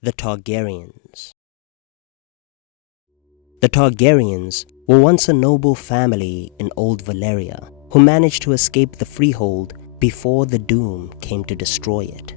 The Targaryens. The Targaryens were once a noble family in Old Valyria who managed to escape the freehold before the Doom came to destroy it.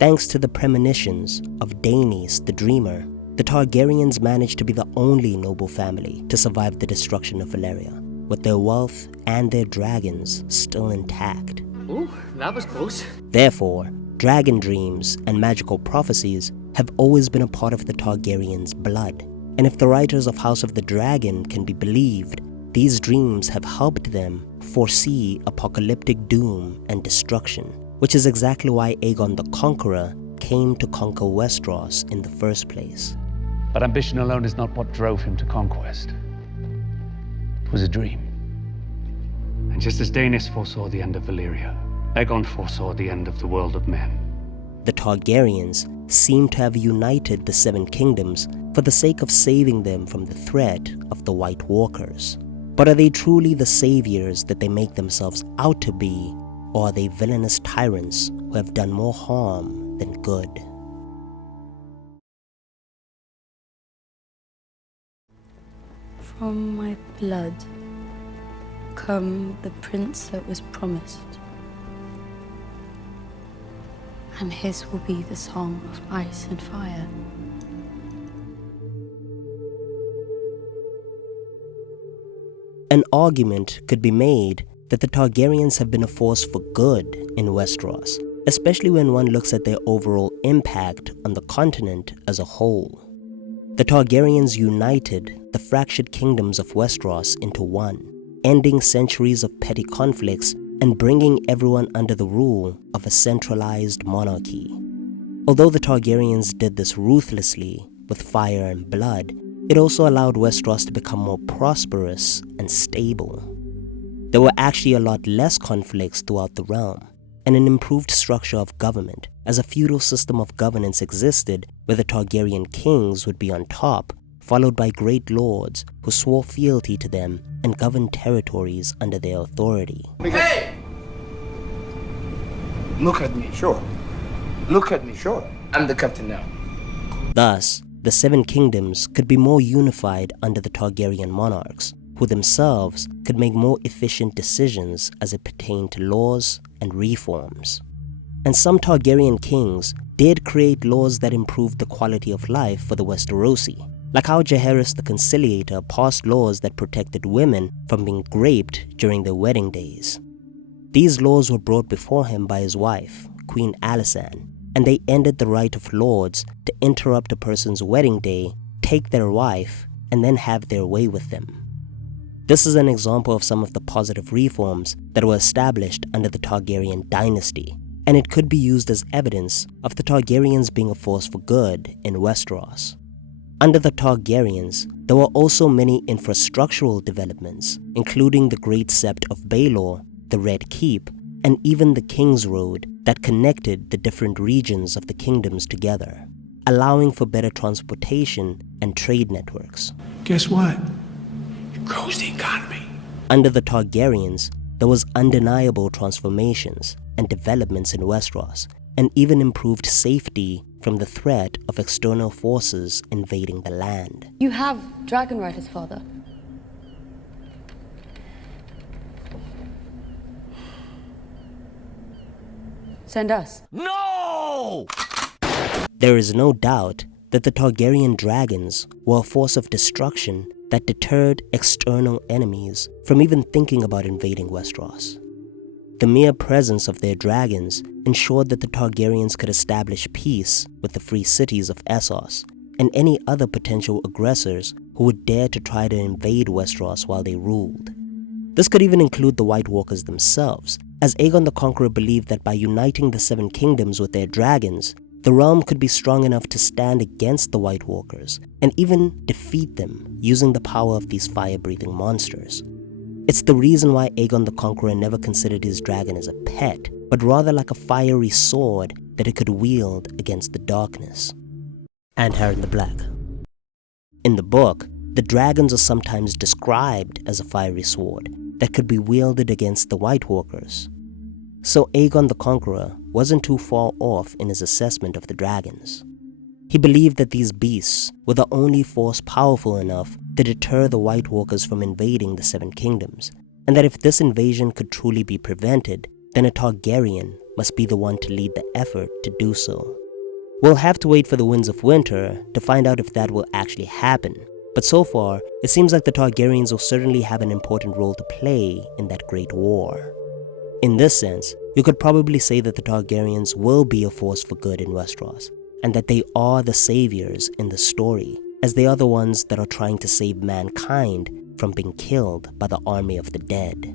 Thanks to the premonitions of Daenys the Dreamer, the Targaryens managed to be the only noble family to survive the destruction of Valyria, with their wealth and their dragons still intact. Ooh, that was close. Therefore, dragon dreams and magical prophecies have always been a part of the Targaryens' blood. And if the writers of House of the Dragon can be believed, these dreams have helped them foresee apocalyptic doom and destruction, which is exactly why Aegon the Conqueror came to conquer Westeros in the first place. But ambition alone is not what drove him to conquest. It was a dream. And just as Daenys foresaw the end of Valyria, Aegon foresaw the end of the world of men. The Targaryens seem to have united the Seven Kingdoms for the sake of saving them from the threat of the White Walkers. But are they truly the saviors that they make themselves out to be, or are they villainous tyrants who have done more harm than good? From my blood come the prince that was promised, and his will be the song of ice and fire. An argument could be made that the Targaryens have been a force for good in Westeros, especially when one looks at their overall impact on the continent as a whole. The Targaryens united the fractured kingdoms of Westeros into one, ending centuries of petty conflicts and bringing everyone under the rule of a centralized monarchy. Although the Targaryens did this ruthlessly with fire and blood, it also allowed Westeros to become more prosperous and stable. There were actually a lot less conflicts throughout the realm, and an improved structure of government, as a feudal system of governance existed where the Targaryen kings would be on top, followed by great lords who swore fealty to them and governed territories under their authority. Hey! Look at me. Sure. Look at me. Sure. I'm the captain now. Thus, the Seven Kingdoms could be more unified under the Targaryen monarchs, who themselves could make more efficient decisions as it pertained to laws and reforms. And some Targaryen kings did create laws that improved the quality of life for the Westerosi, like how Jaehaerys the Conciliator passed laws that protected women from being raped during their wedding days. These laws were brought before him by his wife, Queen Alysanne, and they ended the right of lords to interrupt a person's wedding day, take their wife, and then have their way with them. This is an example of some of the positive reforms that were established under the Targaryen dynasty, and it could be used as evidence of the Targaryens being a force for good in Westeros. Under the Targaryens, there were also many infrastructural developments, including the Great Sept of Baelor, the Red Keep, and even the King's Road that connected the different regions of the kingdoms together, allowing for better transportation and trade networks. Guess what? It grows the economy. Under the Targaryens, there was undeniable transformations and developments in Westeros, and even improved safety from the threat of external forces invading the land. You have dragon riders, father. Send us. No! There is no doubt that the Targaryen dragons were a force of destruction that deterred external enemies from even thinking about invading Westeros. The mere presence of their dragons ensured that the Targaryens could establish peace with the free cities of Essos and any other potential aggressors who would dare to try to invade Westeros while they ruled. This could even include the White Walkers themselves, as Aegon the Conqueror believed that by uniting the Seven Kingdoms with their dragons, the realm could be strong enough to stand against the White Walkers and even defeat them using the power of these fire-breathing monsters. It's the reason why Aegon the Conqueror never considered his dragon as a pet, but rather like a fiery sword that it could wield against the darkness. And Harren the Black. In the book, the dragons are sometimes described as a fiery sword that could be wielded against the White Walkers. So Aegon the Conqueror wasn't too far off in his assessment of the dragons. He believed that these beasts were the only force powerful enough to deter the White Walkers from invading the Seven Kingdoms, and that if this invasion could truly be prevented, then a Targaryen must be the one to lead the effort to do so. We'll have to wait for the Winds of Winter to find out if that will actually happen, but so far, it seems like the Targaryens will certainly have an important role to play in that great war. In this sense, you could probably say that the Targaryens will be a force for good in Westeros, and that they are the saviors in the story, as they are the ones that are trying to save mankind from being killed by the army of the dead.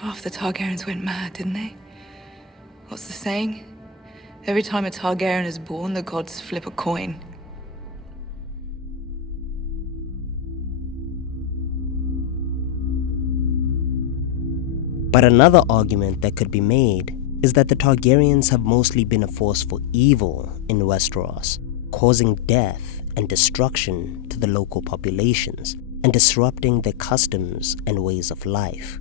Half the Targaryens went mad, didn't they? What's the saying? Every time a Targaryen is born, the gods flip a coin. But another argument that could be made is that the Targaryens have mostly been a force for evil in Westeros, causing death and destruction to the local populations and disrupting their customs and ways of life.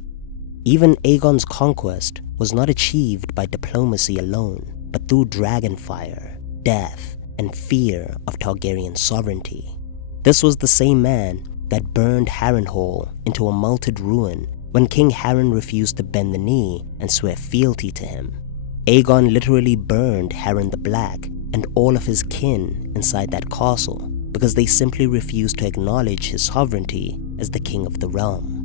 Even Aegon's conquest was not achieved by diplomacy alone, but through dragonfire, death, and fear of Targaryen sovereignty. This was the same man that burned Harrenhal into a melted ruin when King Harren refused to bend the knee and swear fealty to him. Aegon literally burned Harren the Black and all of his kin inside that castle because they simply refused to acknowledge his sovereignty as the king of the realm.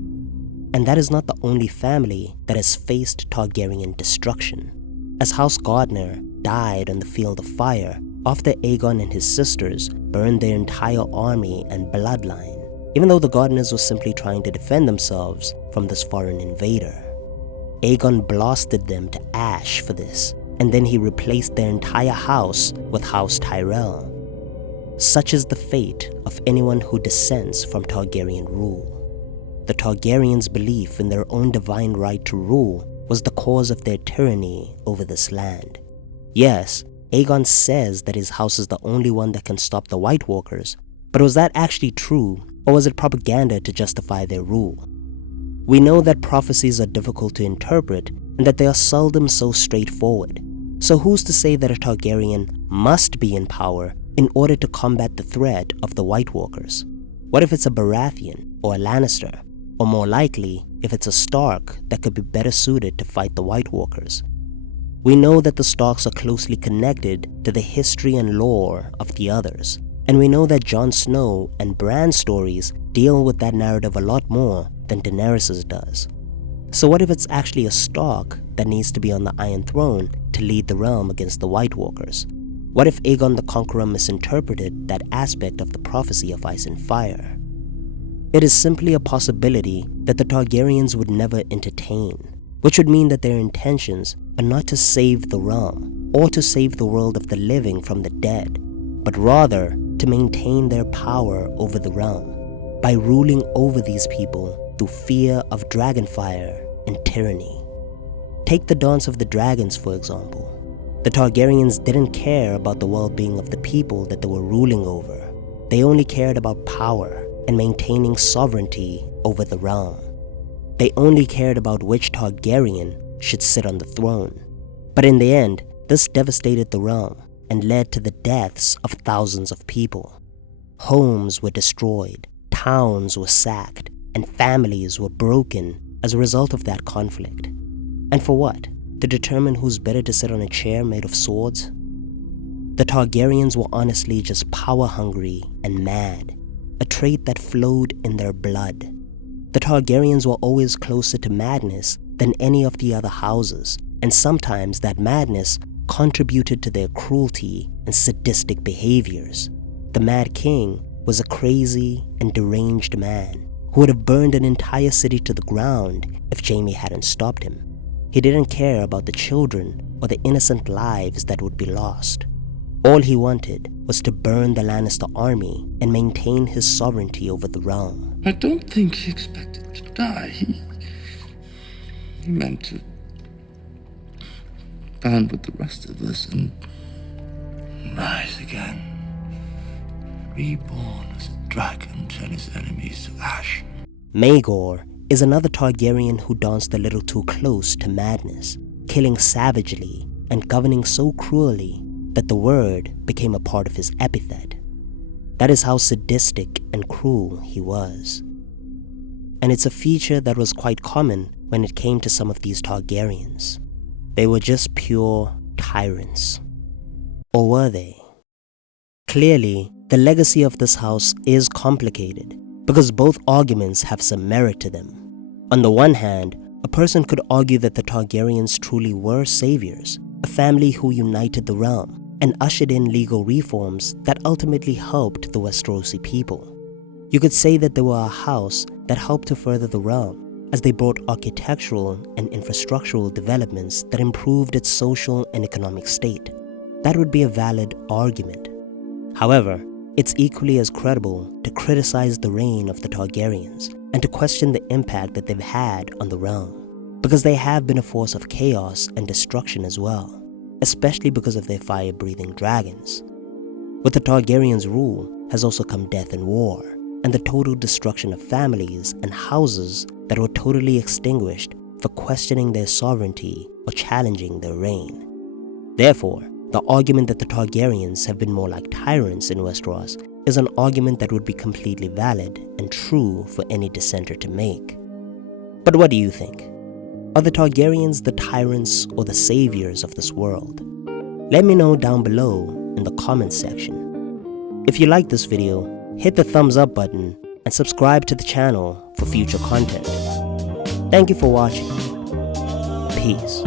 And that is not the only family that has faced Targaryen destruction, as House Gardner died on the field of fire after Aegon and his sisters burned their entire army and bloodline, even though the Gardeners were simply trying to defend themselves from this foreign invader. Aegon blasted them to ash for this, and then he replaced their entire house with House Tyrell. Such is the fate of anyone who dissents from Targaryen rule. The Targaryens' belief in their own divine right to rule was the cause of their tyranny over this land. Yes, Aegon says that his house is the only one that can stop the White Walkers, but was that actually true, or was it propaganda to justify their rule? We know that prophecies are difficult to interpret and that they are seldom so straightforward. So who's to say that a Targaryen must be in power in order to combat the threat of the White Walkers? What if it's a Baratheon or a Lannister? Or more likely, if it's a Stark that could be better suited to fight the White Walkers? We know that the Starks are closely connected to the history and lore of the others, and we know that Jon Snow and Bran's stories deal with that narrative a lot more than Daenerys's does. So what if it's actually a Stark that needs to be on the Iron Throne to lead the realm against the White Walkers? What if Aegon the Conqueror misinterpreted that aspect of the prophecy of Ice and Fire? It is simply a possibility that the Targaryens would never entertain, which would mean that their intentions are not to save the realm or to save the world of the living from the dead, but rather to maintain their power over the realm by ruling over these people through fear of dragonfire and tyranny. Take the Dance of the Dragons, for example. The Targaryens didn't care about the well-being of the people that they were ruling over. They only cared about power and maintaining sovereignty over the realm. They only cared about which Targaryen should sit on the throne. But in the end, this devastated the realm and led to the deaths of thousands of people. Homes were destroyed, towns were sacked, and families were broken as a result of that conflict. And for what? To determine who's better to sit on a chair made of swords? The Targaryens were honestly just power-hungry and mad, a trait that flowed in their blood. The Targaryens were always closer to madness than any of the other houses, and sometimes that madness contributed to their cruelty and sadistic behaviors. The Mad King was a crazy and deranged man who would have burned an entire city to the ground if Jaime hadn't stopped him. He didn't care about the children or the innocent lives that would be lost. All he wanted was to burn the Lannister army and maintain his sovereignty over the realm. I don't think he expected to die. He meant to band with the rest of us and rise again. Reborn as a dragon, turn his enemies to ash. Maegor is another Targaryen who danced a little too close to madness, killing savagely and governing so cruelly that the word became a part of his epithet. That is how sadistic and cruel he was. And it's a feature that was quite common when it came to some of these Targaryens. They were just pure tyrants. Or were they? Clearly, the legacy of this house is complicated because both arguments have some merit to them. On the one hand, a person could argue that the Targaryens truly were saviors, a family who united the realm and ushered in legal reforms that ultimately helped the Westerosi people. You could say that they were a house that helped to further the realm, as they brought architectural and infrastructural developments that improved its social and economic state. That would be a valid argument. However, it's equally as credible to criticize the reign of the Targaryens and to question the impact that they've had on the realm, because they have been a force of chaos and destruction as well, especially because of their fire-breathing dragons. With the Targaryens' rule has also come death and war, and the total destruction of families and houses that were totally extinguished for questioning their sovereignty or challenging their reign. Therefore, the argument that the Targaryens have been more like tyrants in Westeros is an argument that would be completely valid and true for any dissenter to make. But what do you think? Are the Targaryens the tyrants or the saviors of this world? Let me know down below in the comments section. If you like this video, hit the thumbs up button and subscribe to the channel for future content. Thank you for watching. Peace.